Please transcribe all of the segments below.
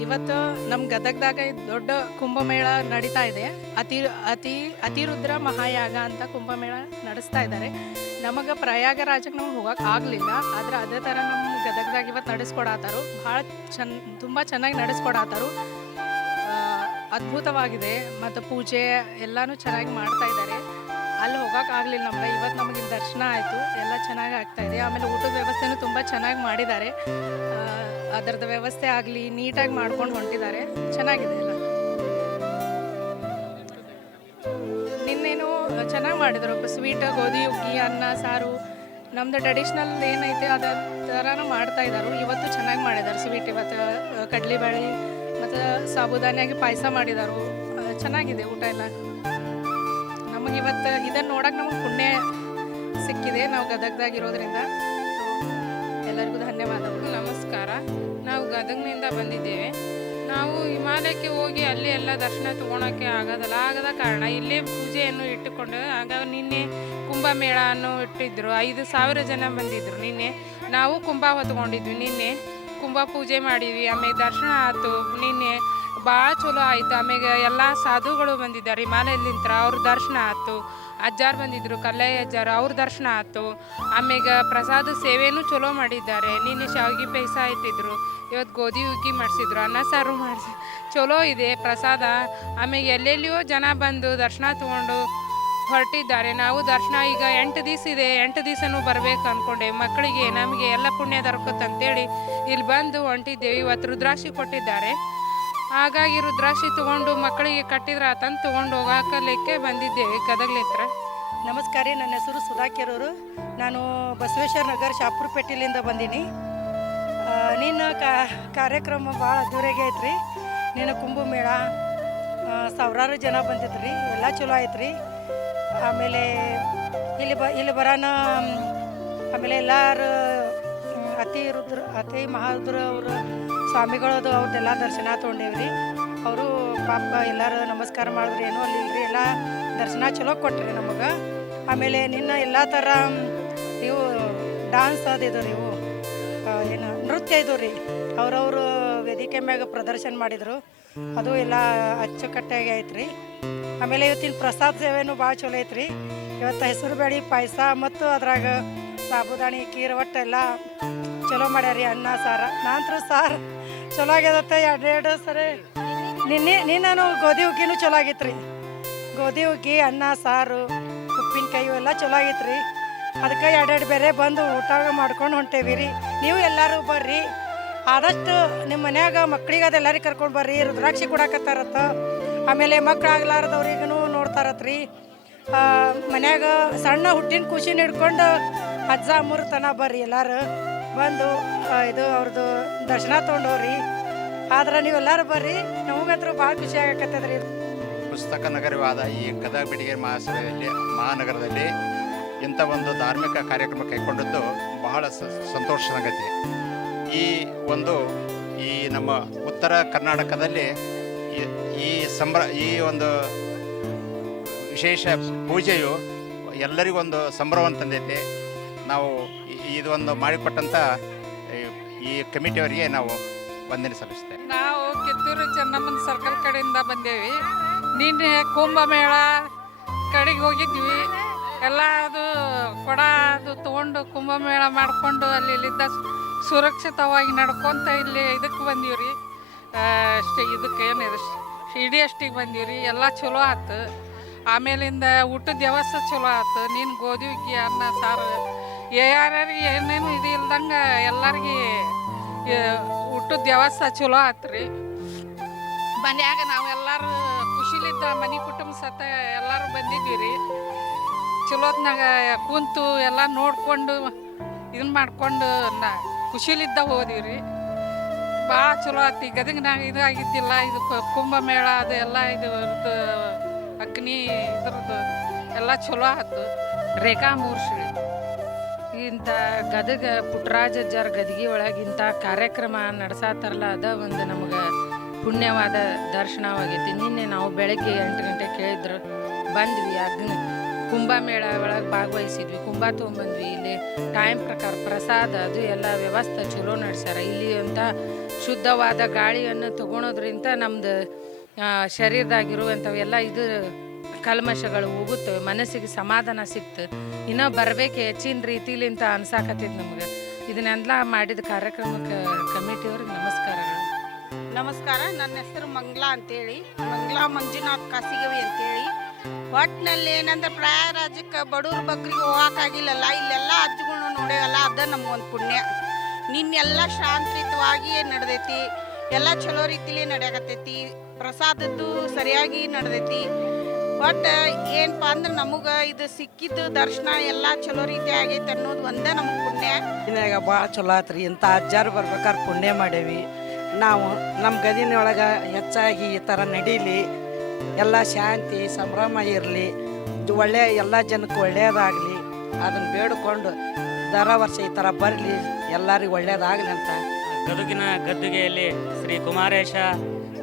ಇವತ್ತು ನಮ್ಮ ಗದಗದಾಗ ದೊಡ್ಡ ಕುಂಭಮೇಳ ನಡೀತಾ ಇದೆ. ಅತಿ ಅತಿ, ಅತಿರುದ್ರ ಮಹಾಯಾಗ ಅಂತ ಕುಂಭಮೇಳ ನಡೆಸ್ತಾ ಇದ್ದಾರೆ. ನಮಗೆ ಪ್ರಯಾಗರಾಜಕ್ಕೆ ನಮ್ಗೆ ಹೋಗಕ್ ಆಗಲಿಲ್ಲ. ಆದ್ರೆ ಅದೇ ಥರ ನಮ್ಮ ಗದಗದಾಗ ಇವತ್ತು ನಡೆಸ್ಕೊಡತ್ತಾರು ಭಾಳ ಚೆನ್ನ ತುಂಬ ಚೆನ್ನಾಗಿ ನಡೆಸ್ಕೊಡತ್ತಾರು ಅದ್ಭುತವಾಗಿದೆ. ಮತ್ತು ಪೂಜೆ ಎಲ್ಲನೂ ಚೆನ್ನಾಗಿ ಮಾಡ್ತಾ ಇದ್ದಾರೆ. ಆಗಲಿಲ್ಲ ನಮ್ಗೆ. ಇವತ್ತು ನಮಗೆ ದರ್ಶನ ಆಯಿತು. ಎಲ್ಲ ಚೆನ್ನಾಗಿ ಆಗ್ತಾ ಇದೆ. ಆಮೇಲೆ ಊಟದ ವ್ಯವಸ್ಥೆನೂ ತುಂಬ ಚೆನ್ನಾಗಿ ಮಾಡಿದ್ದಾರೆ. ಅದರದ ವ್ಯವಸ್ಥೆ ಆಗಲಿ, ನೀಟಾಗಿ ಮಾಡ್ಕೊಂಡು ಹೊಂಟಿದ್ದಾರೆ. ಚೆನ್ನಾಗಿದೆ ಎಲ್ಲ. ನಿನ್ನೇನು ಚೆನ್ನಾಗಿ ಮಾಡಿದ್ರು. ಸ್ವೀಟ್, ಗೋಧಿ ಹುಗ್ಗಿ ಅನ್ನ, ಸಾರು. ನಮ್ದು ಟ್ರೆಡಿಷ್ನಲ್ ಏನೈತೆ ಅದ ಥರನೂ ಮಾಡ್ತಾ ಇದ್ದಾರೆ ಇವತ್ತು ಚೆನ್ನಾಗಿ ಮಾಡಿದ್ದಾರೆ ಸ್ವೀಟ್. ಇವತ್ತು ಕಡಲೆಬೇಳೆ, ಮತ್ತು ಸಾಬುದಾನಿಯಾಗಿ ಪಾಯಸ ಮಾಡಿದರು. ಚೆನ್ನಾಗಿದೆ ಊಟ ಎಲ್ಲ. ನಮಗೆ ಇವತ್ತು ಇದನ್ನು ನೋಡಕ್ಕೆ ನಮಗೆ ಪುಣ್ಯ ಸಿಕ್ಕಿದೆ. ನಾವು ಗದಗದಾಗಿರೋದ್ರಿಂದ. ಎಲ್ಲರಿಗೂ ಧನ್ಯವಾದಗಳು. ನಮಸ್ಕಾರ. ನಾವು ಗದಗ್ನಿಂದ ಬಂದಿದ್ದೇವೆ. ನಾವು ಹಿಮಾಲಯಕ್ಕೆ ಹೋಗಿ ಅಲ್ಲಿ ಎಲ್ಲ ದರ್ಶನ ತಗೊಳಕ್ಕೆ ಆಗೋದಲ್ಲ. ಆಗದ ಕಾರಣ ಇಲ್ಲೇ ಪೂಜೆಯನ್ನು ಇಟ್ಟುಕೊಂಡು, ಆಗ ನಿನ್ನೆ ಕುಂಭಮೇಳ ಅನ್ನು ಇಟ್ಟಿದ್ದರು ಐದು ಸಾವಿರ ಜನ ಬಂದಿದ್ರು ನಿನ್ನೆ. ನಾವು ಕುಂಭ ಹೊತ್ಕೊಂಡಿದ್ವಿ. ನಿನ್ನೆ ಕುಂಭ ಪೂಜೆ ಮಾಡಿದ್ವಿ. ಆಮೇಲೆ ದರ್ಶನ ಆಯಿತು ನಿನ್ನೆ ಭಾಳ ಚಲೋ ಆಯ್ತು. ಆಮೇಲೆ ಎಲ್ಲ ಸಾಧುಗಳು ಬಂದಿದ್ದಾರೆ. ಹಿಮಾಲಯಲಿಂತ್ರ ಅವ್ರ ದರ್ಶನ ಆಯ್ತು. ಅಜ್ಜಾರು ಬಂದಿದ್ರು, ಕಲ್ಲಯ್ಯ ಅಜ್ಜಾರು, ಅವ್ರ ದರ್ಶನ ಆಯ್ತು. ಆಮೇಲೆ ಪ್ರಸಾದ ಸೇವೆನೂ ಚಲೋ ಮಾಡಿದ್ದಾರೆ. ನಿನ್ನೆ ಶಾವಿಗೆ ಪೈಸ ಇಟ್ಟಿದ್ರು. ಇವತ್ತು ಗೋಧಿ ಹುಗ್ಗಿ ಮಾಡಿಸಿದ್ರು. ಅನ್ನ ಸಾರು ಮಾಡಿಸಿ, ಚಲೋ ಇದೆ ಪ್ರಸಾದ. ಆಮೇಲೆ ಎಲ್ಲೆಲ್ಲಿಯೋ ಜನ ಬಂದು ದರ್ಶನ ತಗೊಂಡು ಹೊರಟಿದ್ದಾರೆ. ನಾವು ದರ್ಶನ ಈಗ ಎಂಟು ದಿವಸ ಇದೆ. ಎಂಟು ದಿವಸನೂ ಬರ್ಬೇಕು ಅಂದ್ಕೊಂಡೆ ಮಕ್ಕಳಿಗೆ, ನಮಗೆ ಎಲ್ಲ ಪುಣ್ಯ ದೊರಕುತ್ತಂತೇಳಿ ಇಲ್ಲಿ ಬಂದು ಹೊಂಟಿದ್ದೇವೆ. ಇವತ್ತು ರುದ್ರಾಕ್ಷಿ ಕೊಟ್ಟಿದ್ದಾರೆ. ಹಾಗಾಗಿ ರುದ್ರಾಕ್ಷಿ ತಗೊಂಡು ಮಕ್ಕಳಿಗೆ ಕಟ್ಟಿದ್ರೆ ಆತಂದು ತೊಗೊಂಡು ಹೋಗಾಕಲಿಕ್ಕೆ ಬಂದಿದ್ದೇವೆ ಗದಗ್ಲಿತ್ರ. ನಮಸ್ಕಾರ ರೀ, ನನ್ನ ಹೆಸರು ಸುಧಾಕರ್ ಅವರು ನಾನು ಬಸವೇಶ್ವರ ನಗರ ಶಾಪುರಪೇಟೆಲಿಂದ ಬಂದೀನಿ. ನಿನ್ನ ಕಾ, ಕಾರ್ಯಕ್ರಮ ಭಾಳ ಅದ್ದೂರಿಗೆ ಐತ್ರಿ. ನಿನ್ನ ಕುಂಭಮೇಳ ಸಾವಿರಾರು ಜನ ಬಂದಿದ್ರಿ, ಎಲ್ಲ ಚಲೋ ಐತ್ರಿ. ಆಮೇಲೆ ಇಲ್ಲಿ ಬ, ಇಲ್ಲಿ ಬರೋಣ ಆಮೇಲೆ ಎಲ್ಲರೂ ಅತಿ ರುದ್ರ ಅತಿ ಮಹಾರುದ್ರ ಅವರು ಸ್ವಾಮಿಗಳದು ಅವ್ರದ್ದೆಲ್ಲ ದರ್ಶನ ತೊಗೊಂಡೇವ್ರಿ. ಅವರು ಪಾಪ ಎಲ್ಲರೂ ನಮಸ್ಕಾರ ಮಾಡಿದ್ರು, ಏನೂ ಅಲ್ಲಿ ಇಲ್ರಿ, ಎಲ್ಲ ದರ್ಶನ ಚಲೋ ಕೊಟ್ಟ್ರಿ ನಮಗೆ. ಆಮೇಲೆ ನಿನ್ನ ಎಲ್ಲ ಥರ ಇವು ಡಾನ್ಸ್ ಅದು ರೀ ಇವು ಏನು ನೃತ್ಯ ಇದು ರೀ. ಅವ್ರವ್ರು ವೇದಿಕೆ ಮ್ಯಾಗ ಪ್ರದರ್ಶನ ಮಾಡಿದರು. ಅದು ಎಲ್ಲ ಅಚ್ಚುಕಟ್ಟಾಗಿ ಐತ್ರಿ. ಆಮೇಲೆ ಇವತ್ತಿನ ಪ್ರಸಾದ ಸೇವೆನೂ ಭಾಳ ಚಲೋ ಐತ್ರಿ. ಇವತ್ತು ಹೆಸರು ಬೇಳೆ ಪಾಯಸ ಮತ್ತು ಅದ್ರಾಗ ಸಾಬುದಾಣಿ ಕೀರ ಒಟ್ಟೆಲ್ಲ ಚಲೋ ಮಾಡ್ಯಾರಿ ಅನ್ನ ಸಾರ. ನಂತರ ಸಾರು, ಚಲೋ ಆಗ್ಯದತ್ತೆ ಎರಡು ಎರಡು ಸರಿ. ನಿನ್ನೆ, ನಿನ್ನೂ ಗೋಧಿ ಹುಗ್ಗಿನೂ ಚಲೋ ಆಗೈತೆ ರೀ ಗೋಧಿ ಹುಗ್ಗಿ, ಅನ್ನ, ಸಾರು, ಉಪ್ಪಿನಕಾಯಿ ಇವೆಲ್ಲ ಚಲೋ ಆಗೈತೆ ರೀ ಅದಕ್ಕೆ ಎರಡೆರಡು ಬೇರೆ ಬಂದು ಊಟ ಮಾಡ್ಕೊಂಡು ಹೊಂಟೇವಿ ರೀ ನೀವು ಎಲ್ಲರೂ ಬರ್ರಿ. ಆದಷ್ಟು ನಿಮ್ಮ ಮನ್ಯಾಗ ಮಕ್ಳಿಗೆ ಅದೆಲ್ಲರಿಗೆ ಕರ್ಕೊಂಡು ಬರ್ರಿ. ರುದ್ರಾಕ್ಷಿ ಕೊಡಕತ್ತಾರತ್ತ. ಆಮೇಲೆ ಮಕ್ಳು ಆಗ್ಲಾರ್ದವ್ರಿಗೂ ನೋಡ್ತಾರತ್ರಿ. ಮನ್ಯಾಗ ಸಣ್ಣ ಹುಟ್ಟಿನ ಖುಷಿನ ಹಿಡ್ಕೊಂಡು ಅಜ್ಜ ಮೂರು ತನ ಬರ್ರಿ ಎಲ್ಲರೂ. ಬಂದು ಇದು ಅವ್ರದ್ದು ದರ್ಶನ ತೊಗೊಂಡವ್ರಿ. ಆದ್ರೆ ನೀವೆಲ್ಲರೂ ಬರ್ರಿ ನಮಗತ್ರ ಭಾಳ ಖುಷಿ ಆಗಕತ್ತದ್ರಿ. ಪುಸ್ತಕ ನಗರವಾದ ಈ ಗದಗ ಬಿಡಿಗೆ ಮಹಾಸಭೆಯಲ್ಲಿ ಮಹಾನಗರದಲ್ಲಿ ಇಂಥ ಒಂದು ಧಾರ್ಮಿಕ ಕಾರ್ಯಕ್ರಮ ಕೈಗೊಂಡದ್ದು ಬಹಳ ಸಂತೋಷ ಸಂಗತಿ ಈ ಒಂದು, ಈ ನಮ್ಮ ಉತ್ತರ ಕರ್ನಾಟಕದಲ್ಲಿ ಈ- ಈ ಸಂಭ್ರ ಈ ಒಂದು ವಿಶೇಷ ಪೂಜೆಯು ಎಲ್ಲರಿಗೊಂದು ಸಂಭ್ರಮವನ್ನು ತಂದೈತೆ. ನಾವು ಇದೊಂದು ಮಾಡಿಕೊಟ್ಟಂಥ ಈ- ಕಮಿಟಿ ಕಮಿಟಿಯವರಿಗೆ ನಾವು ವಂದನೆ ಸಲ್ಲಿಸ್ತೇವೆ ನಾವು ಕಿತ್ತೂರು ಚೆನ್ನಮ್ಮನ ಸರ್ಕಲ್ ಕಡೆಯಿಂದ ಬಂದೇವಿ. ನಿನ್ನೆ ಕುಂಭಮೇಳ ಕಡೆಗೆ ಹೋಗಿದ್ವಿ. ಎಲ್ಲ ಅದು ಕೊಡ ಅದು ತೊಗೊಂಡು ಕುಂಭಮೇಳ ಮಾಡಿಕೊಂಡು ಅಲ್ಲಿ ಇಲ್ಲಿದ್ದ ಸುರಕ್ಷಿತವಾಗಿ ನಡ್ಕೊತ ಇಲ್ಲಿ ಇದಕ್ಕೆ ಬಂದೀವ್ರಿ ಅಷ್ಟೇ ಇದಕ್ಕೆ ಏನಿದೆ ಶಿಡಿ ಅಷ್ಟಿಗೆ ರೀ. ಎಲ್ಲ ಚಲೋ ಆತು. ಆಮೇಲಿಂದ ಊಟದ ವ್ಯವಸ್ಥೆ ಚಲೋ ಆತು. ನೀನು ಗೋಧಿ ಹುಗ್ಗಿ ಅನ್ನ, ಸಾರು ಯಾರ್ಯಾರಿಗೆ ಏನೇನು ಇದು ಇಲ್ದಂಗೆ ಎಲ್ಲರಿಗೆ ಊಟದ ವ್ಯವಸ್ಥೆ ಚಲೋ ಆತ್ರಿ. ಮನ್ಯಾಗ ನಾವೆಲ್ಲರೂ ಖುಷಿಲಿದ್ದ ಮನೆ ಕುಟುಂಬ ಸತ ಎಲ್ಲರೂ ಬಂದಿದ್ವಿ ರೀ ಚಲೋತ್ನಾಗ ಕುಂತು ಎಲ್ಲ ನೋಡಿಕೊಂಡು ಇದನ್ನ ಮಾಡಿಕೊಂಡು ನಾ ಖುಷಿಲಿದ್ದ ಹೋದಿವಿ ರೀ ಭಾಳ ಚಲೋ ಆತಿ ಗದಗಿನಾಗ ಇದು ಆಗಿದ್ದಿಲ್ಲ, ಇದು ಕುಂಭಮೇಳ, ಅದು ಎಲ್ಲ ಇದು ಅಗ್ನಿ ಇದ್ರದ್ದು ಎಲ್ಲ ಚಲೋ ಆಯ್ತು ರೇಖಾ ಇಂಥ ಗದಗ ಪುಟ್ರಾಜ ಅಜ್ಜಾರ್ ಗದಗಿ ಒಳಗೆ ಇಂಥ ಕಾರ್ಯಕ್ರಮ ನಡೆಸತ್ತಾರಲ್ಲ ಅದ ಒಂದು ನಮಗೆ ಪುಣ್ಯವಾದ ದರ್ಶನವಾಗೈತಿ. ನಿನ್ನೆ ನಾವು ಬೆಳಗ್ಗೆ ಎಂಟು ಗಂಟೆ ಕೇಳಿದ್ರು, ಬಂದ್ವಿ. ಅಗ್ನಿ ಕುಂಭಮೇಳ ಒಳಗೆ ಭಾಗವಹಿಸಿದ್ವಿ. ಕುಂಭ ತೊಗೊಂಬಂದ್ವಿ. ಇಲ್ಲಿ ಟೈಮ್ ಪ್ರಕಾರ ಪ್ರಸಾದ, ಅದು ಎಲ್ಲ ವ್ಯವಸ್ಥೆ ಚಲೋ ನಡೆಸ್ಯಾರ. ಇಲ್ಲಿ ಅಂತ ಶುದ್ಧವಾದ ಗಾಳಿಯನ್ನು ತಗೊಳೋದ್ರಿಂದ ನಮ್ದು ಶರೀರದಾಗಿರುವಂಥವೆಲ್ಲ ಇದು ಕಲ್ಮಶಗಳು ಹೋಗುತ್ತವೆ ಮನಸ್ಸಿಗೆ ಸಮಾಧಾನ ಸಿಕ್ತು. ಇನ್ನೂ ಬರಬೇಕು, ಹೆಚ್ಚಿನ ರೀತಿಲಿಂತ ಅನ್ಸಾಕತ್ತೈತಿ ನಮ್ಗೆ. ಇದನ್ನೆಲ್ಲ ಮಾಡಿದ ಕಾರ್ಯಕ್ರಮಕ್ಕೆ ಕಮಿಟಿಯವ್ರಿಗೆ ನಮಸ್ಕಾರಗಳು ನಮಸ್ಕಾರ. ನನ್ನ ಹೆಸರು ಮಂಗ್ಲಾ ಅಂತೇಳಿ. ಮಂಗ್ಲಾ ಮಂಜುನಾಥ್ ಕಾಸಿಗವಿ ಅಂತೇಳಿ. ಒಟ್ಟಿನಲ್ಲಿ ಏನಂದ್ರೆ ಪ್ರಯಾಗರಾಜಕ್ಕೆ ಬಡವ್ರ ಬಗ್ರಿಗೆ ಹೋಗೋಕ್ಕಾಗಿಲ್ಲಲ್ಲ ಇಲ್ಲೆಲ್ಲ ಅಜ್ಜಿಗಳ್ನ ನೋಡೇವಲ್ಲ ಅದ ಒಂದು ಪುಣ್ಯ. ನಿನ್ನೆಲ್ಲ ಶಾಂತರಿತವಾಗಿ ನಡೆದೈತಿ. ಎಲ್ಲ ಚಲೋ ರೀತಿಲಿ ನಡೆಯಕತ್ತೈತಿ. ಪ್ರಸಾದದ್ದು ಸರಿಯಾಗಿ ನಡೆದೈತಿ. ಒಟ್ಟು ಏನಪ್ಪ ಅಂದ್ರೆ ನಮಗೆ ಇದು ಸಿಕ್ಕಿದ್ದು ದರ್ಶನ ಎಲ್ಲ ಚಲೋ ರೀತಿ ಆಗೈತೆ ಅನ್ನೋದು ಒಂದೇ ನಮಗೆ ಪುಣ್ಯ. ಇನ್ನಾಗ ಭಾಳ ಚಲೋ ಆತ್ರಿ. ಇಂಥ ಅಜ್ಜಾರು ಬರ್ಬೇಕಾದ್ರೆ ಪುಣ್ಯ ಮಾಡೇವಿ ನಾವು ನಮ್ಮ ಗದಿನೊಳಗ ಹೆಚ್ಚಾಗಿ ಈ ಥರ ನಡೀಲಿ. ಎಲ್ಲ ಶಾಂತಿ ಸಂಭ್ರಮ ಇರಲಿ. ಒಳ್ಳೆಯ ಎಲ್ಲ ಜನಕ್ಕೆ ಒಳ್ಳೆಯದಾಗಲಿ ಅದನ್ನು ಬೇಡಿಕೊಂಡು ದರ ವರ್ಷ ಈ ಥರ ಬರಲಿ. ಎಲ್ಲರಿಗೂ ಒಳ್ಳೆಯದಾಗಲಿ ಅಂತ. ಗದುಗಿನ ಗದ್ದುಗೆಯಲ್ಲಿ ಶ್ರೀ ಕುಮಾರೇಶ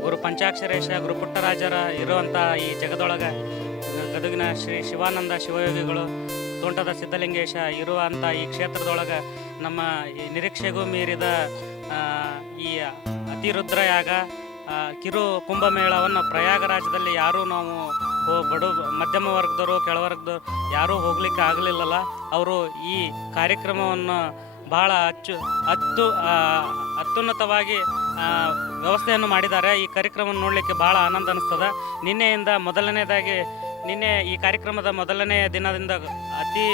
ಗುರು ಪಂಚಾಕ್ಷರೇಶ ಗುರು ಪುಟ್ಟರಾಜರ ಇರುವಂಥ ಈ ಜಗದೊಳಗೆ ಗದುಗಿನ ಶ್ರೀ ಶಿವಾನಂದ ಶಿವಯೋಗಿಗಳು, ತೋಂಟದ ಸಿದ್ಧಲಿಂಗೇಶ ಇರುವಂಥ ಈ ಕ್ಷೇತ್ರದೊಳಗೆ ನಮ್ಮ ಈ ನಿರೀಕ್ಷೆಗೂ ಮೀರಿದ ಈ ಅತಿರುದ್ರಯಾಗ ಕಿರು ಕುಂಭಮೇಳವನ್ನು ಪ್ರಯಾಗರಾಜದಲ್ಲಿ ಯಾರೂ ನಾವು ಬಡು, ಮಧ್ಯಮ ವರ್ಗದವರು, ಕೆಳವರ್ಗದವರು ಯಾರೂ ಹೋಗ್ಲಿಕ್ಕೆ ಆಗಲಿಲ್ಲಲ್ಲ. ಅವರು ಈ ಕಾರ್ಯಕ್ರಮವನ್ನು ಬಹಳ ಅಚ್ಚು, ಅತ್ತು ಅತ್ಯುನ್ನತವಾಗಿ ವ್ಯವಸ್ಥೆಯನ್ನು ಮಾಡಿದ್ದಾರೆ. ಈ ಕಾರ್ಯಕ್ರಮವನ್ನು ನೋಡಲಿಕ್ಕೆ ಭಾಳ ಆನಂದ ಅನಿಸ್ತದೆ. ನಿನ್ನೆಯಿಂದ ಮೊದಲನೇದಾಗಿ ನಿನ್ನೆ ಈ ಕಾರ್ಯಕ್ರಮದ ಮೊದಲನೇ ದಿನದಿಂದ ಅತಿ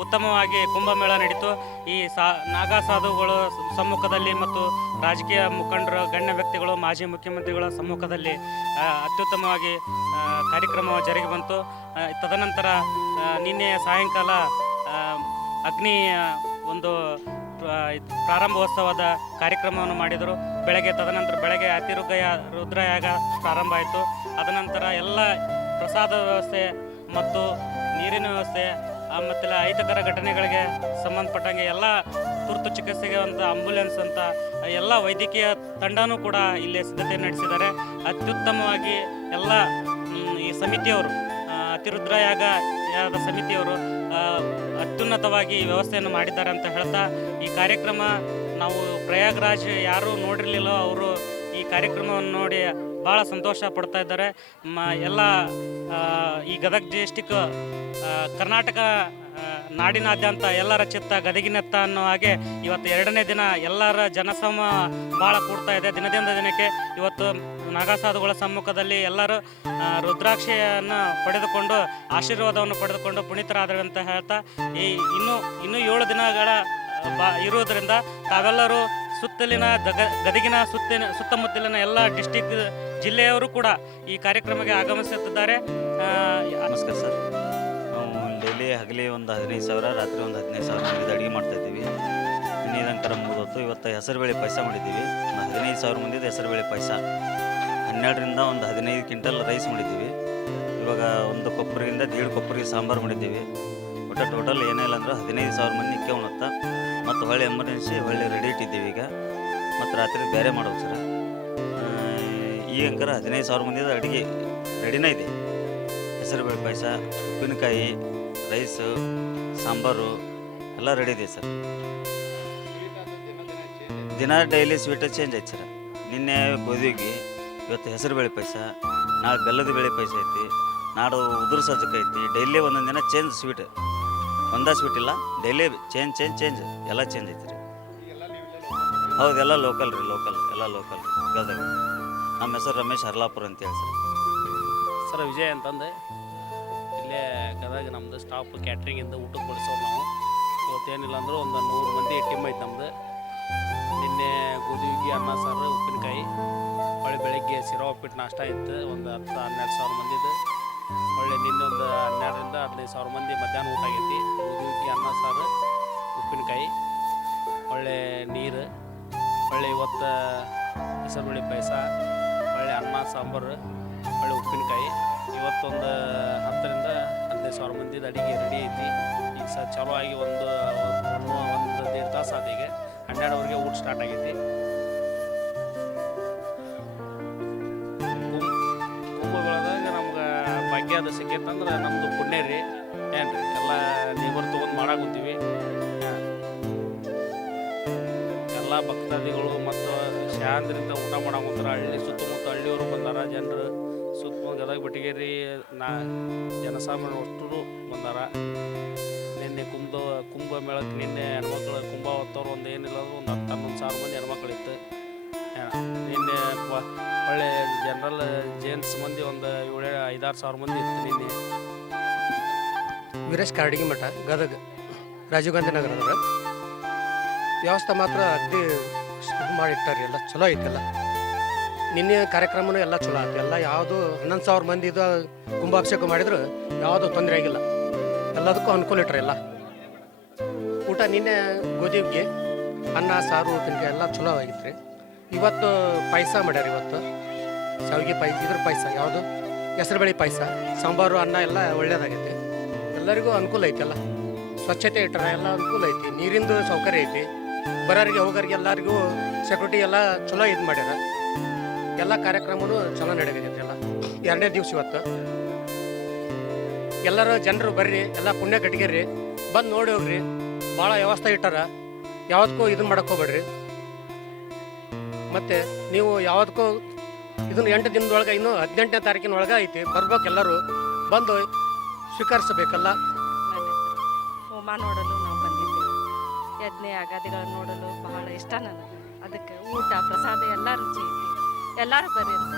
ಉತ್ತಮವಾಗಿ ಕುಂಭಮೇಳ ನಡೀತು. ಈ ಸಾ, ನಾಗಾ ಸಾಧುಗಳು ಸಮ್ಮುಖದಲ್ಲಿ ಮತ್ತು ರಾಜಕೀಯ ಮುಖಂಡರು, ಗಣ್ಯ ವ್ಯಕ್ತಿಗಳು, ಮಾಜಿ ಮುಖ್ಯಮಂತ್ರಿಗಳ ಸಮ್ಮುಖದಲ್ಲಿ ಅತ್ಯುತ್ತಮವಾಗಿ ಕಾರ್ಯಕ್ರಮ ಜರುಗಿ ಬಂತು. ತದನಂತರ ನಿನ್ನೆ ಸಾಯಂಕಾಲ ಅಗ್ನಿ ಒಂದು ಪ್ರಾರಂಭೋತ್ಸವದ ಕಾರ್ಯಕ್ರಮವನ್ನು ಮಾಡಿದರು. ಬೆಳಗ್ಗೆ, ತದನಂತರ ಬೆಳಗ್ಗೆ ಅತಿರುಗಯ ರುದ್ರಯಾಗ ಪ್ರಾರಂಭ ಆಯಿತು. ಅದನಂತರ ಎಲ್ಲ ಪ್ರಸಾದ ವ್ಯವಸ್ಥೆ ಮತ್ತು ನೀರಿನ ವ್ಯವಸ್ಥೆ ಆ, ಮತ್ತೆಲ್ಲ ಅಹಿತಕರ ಘಟನೆಗಳಿಗೆ ಸಂಬಂಧಪಟ್ಟಂಗೆ ಎಲ್ಲ ತುರ್ತು ಚಿಕಿತ್ಸೆಗೆ ಅಂತ ಆಂಬುಲೆನ್ಸ್ ಅಂತ ಎಲ್ಲ ವೈದ್ಯಕೀಯ ತಂಡನೂ ಕೂಡ ಇಲ್ಲಿ ಸಿದ್ಧತೆ ನಡೆಸಿದ್ದಾರೆ. ಅತ್ಯುತ್ತಮವಾಗಿ ಎಲ್ಲ ಈ ಸಮಿತಿಯವರು ಅತಿರುದ್ರಯಾಗ ಯಾದ ಸಮಿತಿಯವರು ಅತ್ಯುನ್ನತವಾಗಿ ವ್ಯವಸ್ಥೆಯನ್ನು ಮಾಡಿದ್ದಾರೆ ಅಂತ ಹೇಳ್ತಾ ಈ ಕಾರ್ಯಕ್ರಮ ನಾವು ಪ್ರಯಾಗ್ರಾಜ್ ಯಾರು ನೋಡಿರಲಿಲ್ಲೋ ಅವರು ಈ ಕಾರ್ಯಕ್ರಮವನ್ನು ನೋಡಿ ಭಾಳ ಸಂತೋಷ ಪಡ್ತಾ ಇದ್ದಾರೆ. ಎಲ್ಲ ಈ ಗದಗ ಡಿಸ್ಟಿಕ್ ಕರ್ನಾಟಕ ನಾಡಿನಾದ್ಯಂತ ಎಲ್ಲರ ಚಿತ್ತ ಗದಗಿನತ್ತ ಅನ್ನೋ ಹಾಗೆ ಇವತ್ತು ಎರಡನೇ ದಿನ ಎಲ್ಲರ ಜನಸಮ ಭಾಳ ಕೂಡ್ತಾ ಇದೆ. ದಿನದಿಂದ ದಿನಕ್ಕೆ ಇವತ್ತು ನಾಗಸಾಧುಗಳ ಸಮ್ಮುಖದಲ್ಲಿ ಎಲ್ಲರೂ ರುದ್ರಾಕ್ಷಿಯನ್ನು ಪಡೆದುಕೊಂಡು, ಆಶೀರ್ವಾದವನ್ನು ಪಡೆದುಕೊಂಡು ಪುನೀತರಾದರು ಹೇಳ್ತಾ, ಈ ಇನ್ನೂ ಇನ್ನೂ ಏಳು ದಿನಗಳ ಬಾ, ಇರುವುದರಿಂದ ತಾವೆಲ್ಲರೂ ಸುತ್ತಲಿನ ದಗ ಗದಗಿನ ಸುತ್ತಿನ ಸುತ್ತಮುತ್ತಲಿನ ಎಲ್ಲ ಡಿಸ್ಟಿಕ್ ಜಿಲ್ಲೆಯವರು ಕೂಡ ಈ ಕಾರ್ಯಕ್ರಮಕ್ಕೆ ಆಗಮಿಸುತ್ತಿದ್ದಾರೆ. ನಮಸ್ಕಾರ ಸರ್. ನಾವು ಡೈಲಿ ಹಗಲಿ ಒಂದು ಹದಿನೈದು ಸಾವಿರ, ರಾತ್ರಿ ಒಂದು ಹದಿನೈದು ಸಾವಿರ ಮಂದಿ ಅಡುಗೆ ಮಾಡ್ತಾಯಿದ್ದೀವಿ ಇನ್ನಿದಂಕರ ಮುಗಿದೊತ್ತು ಇವತ್ತು ಹೆಸರುಬೇಳೆ ಪಾಯಸ ಮಾಡಿದ್ದೀವಿ. ಒಂದು ಹದಿನೈದು ಸಾವಿರ ಮಂದಿದ ಹೆಸರು ಬೇಳೆ ಪಾಯಸ. ಹನ್ನೆರಡರಿಂದ ಒಂದು ಹದಿನೈದು ಕ್ವಿಂಟಲ್ ರೈಸ್ ಮಾಡಿದ್ದೀವಿ. ಇವಾಗ ಒಂದು ಕೊಬ್ಬರಿಯಿಂದ ದೇಳು ಕೊಬ್ಬರಿಗೆ ಸಾಂಬಾರು ಮಾಡಿದ್ದೀವಿ. ಒಟ್ಟು ಟೋಟಲ್ ಏನಿಲ್ಲ ಅಂದ್ರೆ ಹದಿನೈದು ಸಾವಿರ ಮಂದಿ ಉಣತ್ತ. ಮತ್ತು ಹೊಳ್ಳಿ ಎಮರ್ಜೆನ್ಸಿ, ಹೊಳ್ಳಿ ರೆಡಿ ಇಟ್ಟಿದ್ದೀವಿ ಈಗ. ಮತ್ತು ರಾತ್ರಿ ಬೇರೆ ಮಾಡ್ಬೇಕು ಸರ್. ಈ ಅಂಕರ ಹದಿನೈದು ಸಾವಿರ ಮಂದಿದ ಅಡುಗೆ ರೆಡಿನೇ ಇದೆ. ಹೆಸರುಬೇಳೆ ಪಾಯಸ, ಉಪ್ಪಿನಕಾಯಿ ರೈಸು ಸಾಂಬಾರು ಎಲ್ಲ ರೆಡಿ ಇದೆ ಸರ್. ದಿನ ಡೈಲಿ ಸ್ವೀಟ್ ಚೇಂಜ್ ಆಯ್ತು ಸರ್. ನಿನ್ನೆ ಗೋಧಿಗೆ ಇವತ್ತು ಹೆಸರುಬೇಳೆ ಪಾಯಸ, ನಾಳೆ ಬೆಲ್ಲದ ಬೇಳೆ ಪಾಯಸ ಐತಿ, ನಾಡು ಉದುರು ಸಜ್ಜಕ್ಕೆ ಐತಿ ಡೈಲಿ ಒಂದೊಂದು ದಿನ ಚೇಂಜ್ ಸ್ವೀಟ್ ಒಂದೇ ಸ್ವೀಟ್ ಇಲ್ಲ ಡೈಲಿ ಚೇಂಜ್ ಚೇಂಜ್ ಚೇಂಜ್ ಎಲ್ಲ ಚೇಂಜ್ ಐತೆ ರೀ ಹೌದು ಎಲ್ಲ ಲೋಕಲ್ ರೀ. ಲೋಕಲ್ ಎಲ್ಲ ಲೋಕಲ್ ಗದಗ. ನಮ್ಮ ಹೆಸರು ರಮೇಶ್ ಹರ್ಲಾಪುರ ಅಂತ ಹೇಳಿ ಸರ್. ಸರ್, ವಿಜಯ್ ಅಂತಂದೆ. ಇಲ್ಲೇ ಗದಗ ನಮ್ಮದು ಸ್ಟಾಫ್ ಕ್ಯಾಟ್ರಿಂಗಿಂದ ಊಟಕ್ಕೆ ಬಡಿಸೋರು ನಾವು. ಇವತ್ತೇನಿಲ್ಲ ಅಂದ್ರೆ ಒಂದು ನೂರು ಮಂದಿ ಟೀಮ್ ಐತೆ ನಮ್ಮದು ನಿನ್ನೆ ಗೋಧಿ ಹುಗ್ಗಿ ಅನ್ನ, ಸಾರು, ಉಪ್ಪಿನಕಾಯಿ, ಹೊಳ್ಳಿ ಬೆಳಗ್ಗೆ ಸಿರೋ ಉಪ್ಪಿಟ್ಟು ನಾಷ್ಟ ಇತ್ತು. ಒಂದು ಹತ್ತು, ಹನ್ನೆರಡು ಸಾವಿರ ಮಂದಿದು. ಹೊಳ್ಳಿ ನಿನ್ನೆ ಒಂದು ಹನ್ನೆರಡರಿಂದ ಹದಿನೈದು ಸಾವಿರ ಮಂದಿ ಮಧ್ಯಾಹ್ನ ಊಟ ಆಗೈತಿ. ಗೋಧಿ ಹುಗ್ಗಿ ಅನ್ನ, ಸಾರು. ಉಪ್ಪಿನಕಾಯಿ ಒಳ್ಳೆ ನೀರು, ಒಳ್ಳೆ ಇವತ್ತು ಹೆಸರುಬೇಳೆ ಪಾಯಸ, ಒಳ್ಳೆ ಅನ್ನ, ಸಾಂಬಾರು, ಒಳ್ಳೆ ಉಪ್ಪಿನಕಾಯಿ. ಇವತ್ತೊಂದು ಹತ್ತರಿಂದ ಹದಿನೈದು ಸಾವಿರ ಮಂದಿದ ಅಡಿಗೆ ರೆಡಿ ಐತಿ. ಈಗ ಸಹ ಚಲೋ ಆಗಿ ಒಂದು ಒಂದು ದೇಡ್ ತಾಸು ಆದ ಈಗ. ಹನ್ನೆರಡುವರೆಗೆ ಊಟ ಸ್ಟಾರ್ಟ್ ಆಗೈತಿ. ಕುಂಭಗಳದಾಗ ನಮ್ಗೆ ಭಾಗ್ಯ ಅದು ಸಿಕ್ಕೈತಂದ್ರೆ ನಮ್ಮದು ಪುಣ್ಯ ರೀ. ಏನು ರೀ ಎಲ್ಲ ಲೇಬರ್ ತೊಗೊಂಡು ಮಾಡಾಕುಂತೀವಿ ಭಕ್ತಾದಿಗಳು ಮತ್ತು ಶಾಂತರಿಂದ ಊಟ ಮಾಡಕ್ಕೆ ಬಂದಾರ ಹಳ್ಳಿ ಸುತ್ತಮುತ್ತ ಹಳ್ಳಿಯವರು ಬಂದಾರ. ಜನರು ಸುತ್ತಮುತ್ತ ಗದಗ ಬೆಟಗೇರಿ ನಾ ಜನಸಾಮಾನ್ಯ ಅಷ್ಟರು ಬಂದಾರ. ನಿನ್ನೆ ಕುಂಭ ಕುಂಭ ಮೇಳಕ್ಕೆ ನಿನ್ನೆ ಹೆಣ್ಮಕ್ಳು ಕುಂಭ ಹೊತ್ತವ್ರು ಒಂದು ಏನಿಲ್ಲ ಅಂದ್ರೆ ಒಂದು ಹತ್ತು ಹನ್ನೊಂದು ಸಾವಿರ ಮಂದಿ ಹೆಣ್ಮಕ್ಳಿತ್ತು ನಿನ್ನೆ ಒಳ್ಳೆ ಜನರಲ್ ಜೇನ್ಸ್ ಮಂದಿ ಒಂದು ಏಳು, ಐದಾರು ಸಾವಿರ ಮಂದಿ ಇತ್ತು ನಿನ್ನೆ. ವೀರೇಶ್ ಕಾರ್ಡಿಗೆ ಮಠ, ಗದಗ, ರಾಜೀವ್ ಗಾಂಧಿ ನಗರದವ್ರ ವ್ಯವಸ್ಥೆ ಮಾತ್ರ ಅಗ್ದಿ ಮಾಡಿಟ್ಟಾರೆ, ಎಲ್ಲ ಚಲೋ ಐತೆಲ್ಲ. ನಿನ್ನೆ ಕಾರ್ಯಕ್ರಮನೂ ಎಲ್ಲ ಚಲೋ ಆಯ್ತು ಎಲ್ಲ ಯಾವುದು ಹನ್ನೊಂದು ಸಾವಿರ ಮಂದಿದು ಕುಂಭಾಭಿಷೇಕ ಮಾಡಿದ್ರು, ಯಾವುದೂ ತೊಂದರೆ ಆಗಿಲ್ಲ. ಎಲ್ಲದಕ್ಕೂ ಅನುಕೂಲ ಇಟ್ರೆ ಎಲ್ಲ. ಊಟ ನಿನ್ನೆ ಗೋಧಿ ಹುಗ್ಗಿ ಅನ್ನ, ಸಾರು ತಿನ್ಗೆ ಎಲ್ಲ ಚಲೋ ಆಗಿತ್ತು ರೀ ಇವತ್ತು ಪಾಯಸ ಮಾಡ್ಯಾರ ಇವತ್ತು. ಶಾವಿಗೆ ಪಾಯಸ, ಇದ್ರ ಪಾಯಸ ಯಾವುದು? ಹೆಸರುಬೇಳೆ ಪಾಯಸ, ಸಾಂಬಾರು, ಅನ್ನ ಎಲ್ಲ ಒಳ್ಳೇದಾಗೈತೆ. ಎಲ್ಲರಿಗೂ ಅನುಕೂಲ ಐತೆಲ್ಲ. ಸ್ವಚ್ಛತೆ ಇಟ್ಟರೆ ಎಲ್ಲ ಅನುಕೂಲ ಐತಿ. ನೀರಿಂದು ಸೌಕರ್ಯ ಐತಿ. ಬರೋರಿಗೆ, ಹೋಗೋರಿಗೆ ಎಲ್ಲರಿಗೂ ಸೆಕ್ಯೂರಿಟಿ ಎಲ್ಲ ಚಲೋ ಇದು ಮಾಡ್ಯಾರ. ಎಲ್ಲ ಕಾರ್ಯಕ್ರಮನೂ ಚಲೋ ನಡೆಯುತ್ತೆ ಎಲ್ಲ. ಎರಡನೇ ದಿವ್ಸ ಇವತ್ತು. ಎಲ್ಲರೂ ಜನರು ಬರ್ರಿ, ಎಲ್ಲ ಪುಣ್ಯ ಕಟ್ಗೇರಿ. ಬಂದು ನೋಡಿ ಹೋಗ್ರಿ. ಭಾಳ ವ್ಯವಸ್ಥೆ ಇಟ್ಟಾರ. ಯಾವುದಕ್ಕೂ ಇದನ್ನ ಮಾಡ್ಕೋಬೇಡ್ರಿ ಮತ್ತೆ ನೀವು ಯಾವುದಕ್ಕೂ ಇದನ್ನ ಎಂಟು ದಿನದೊಳಗೆ, ಇನ್ನು ಹದಿನೆಂಟನೇ ತಾರೀಕಿನೊಳಗೆ ಐತಿ. ಬರ್ಬೇಕು ಎಲ್ಲರೂ. ಬಂದು ಸ್ವೀಕರಿಸಬೇಕಲ್ಲ. ಹೋಮ ನೋಡಲು. ಯಜ್ಞ ಅಗಾದಿಗಳನ್ನು ನೋಡಲು ಬಹಳ ಇಷ್ಟ ನನಗೆ. ಅದಕ್ಕೆ ಊಟ, ಪ್ರಸಾದ, ಎಲ್ಲ ರುಚಿ ಐತಿ ಎಲ್ಲರೂ ಬರ್ರಿ ಅಂತ